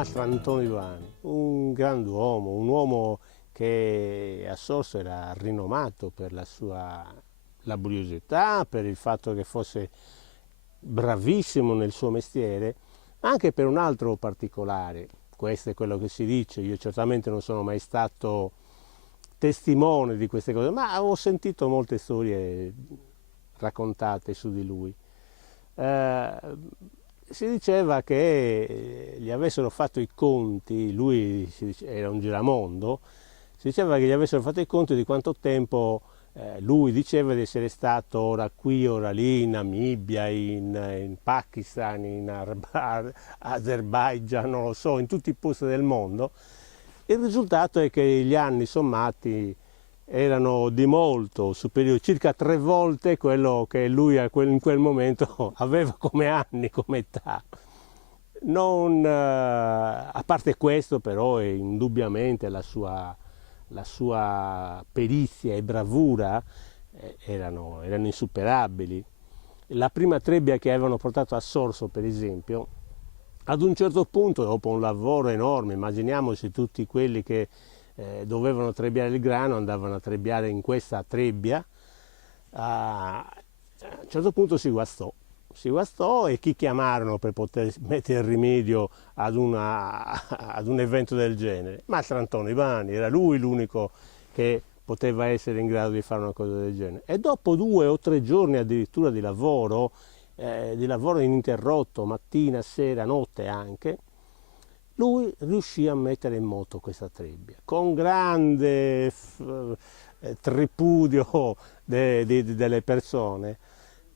Mastrantoni Ivani, un grand'uomo, un uomo che a Sorso era rinomato per la sua laboriosità, per il fatto che fosse bravissimo nel suo mestiere, ma anche per un altro particolare. Questo è quello che si dice. Io certamente non sono mai stato testimone di queste cose, ma ho sentito molte storie raccontate su di lui. Si diceva che gli avessero fatto i conti, lui era un giramondo, si diceva che gli avessero fatto i conti di quanto tempo lui diceva di essere stato ora qui, ora lì, in Namibia, in Pakistan, in Azerbaijan, non lo so, in tutti i posti del mondo. Il risultato è che gli anni sommati erano di molto superiori, circa 3 volte quello che lui in quel momento aveva come anni, come età. A parte questo però, indubbiamente la sua perizia e bravura erano insuperabili. La prima trebbia che avevano portato a Sorso, per esempio, ad un certo punto, dopo un lavoro enorme, immaginiamoci tutti quelli che dovevano trebbiare il grano, andavano a trebbiare in questa trebbia, a un certo punto si guastò e chi chiamarono per poter mettere rimedio ad un evento del genere? Mastrantoni Ivani, era lui l'unico che poteva essere in grado di fare una cosa del genere. E dopo 2 o 3 giorni addirittura di lavoro ininterrotto, mattina, sera, notte anche, lui riuscì a mettere in moto questa trebbia con grande tripudio delle persone,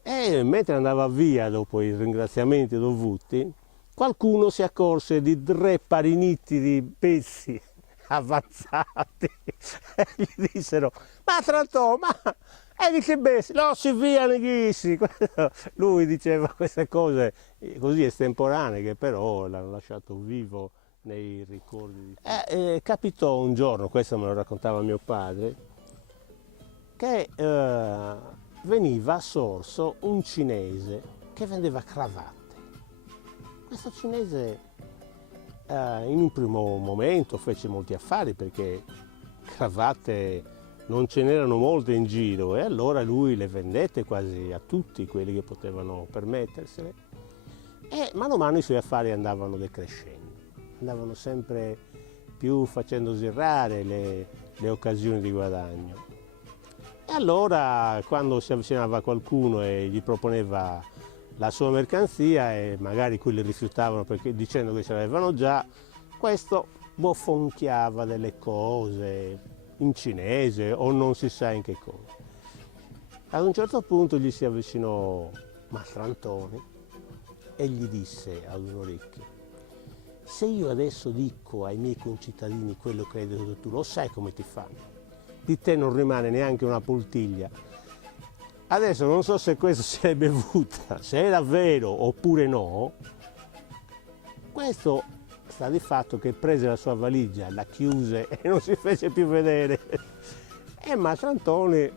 e mentre andava via dopo i ringraziamenti dovuti, qualcuno si accorse di 3 pariniti di pezzi avanzati e gli dissero: ma Trantò, ma dice bestia, no, si via neghissi. Lui diceva queste cose così estemporanee che però l'hanno lasciato vivo nei ricordi. Capitò un giorno, questo me lo raccontava mio padre, che veniva a Sorso un cinese che vendeva cravatte. Questo cinese in un primo momento fece molti affari perché cravatte non ce n'erano molte in giro, e allora lui le vendette quasi a tutti quelli che potevano permettersele, e mano a mano i suoi affari andavano decrescendo, andavano sempre più facendosi rare le occasioni di guadagno. E allora quando si avvicinava qualcuno e gli proponeva la sua mercanzia e magari quelli rifiutavano perché dicendo che ce l'avevano già, questo bofonchiava delle cose in cinese o non si sa in che cosa. Ad un certo punto gli si avvicinò Mastrantoni e gli disse ad un orecchio: se io adesso dico ai miei concittadini quello che hai detto tu, lo sai come ti fanno? Di te non rimane neanche una poltiglia. Adesso non so se questo si è bevuta, se era vero oppure no. Questo sta di fatto che prese la sua valigia, la chiuse e non si fece più vedere. E Mastrantoni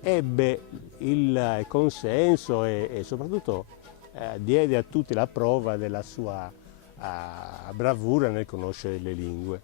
ebbe il consenso e soprattutto diede a tutti la prova della sua bravura nel conoscere le lingue.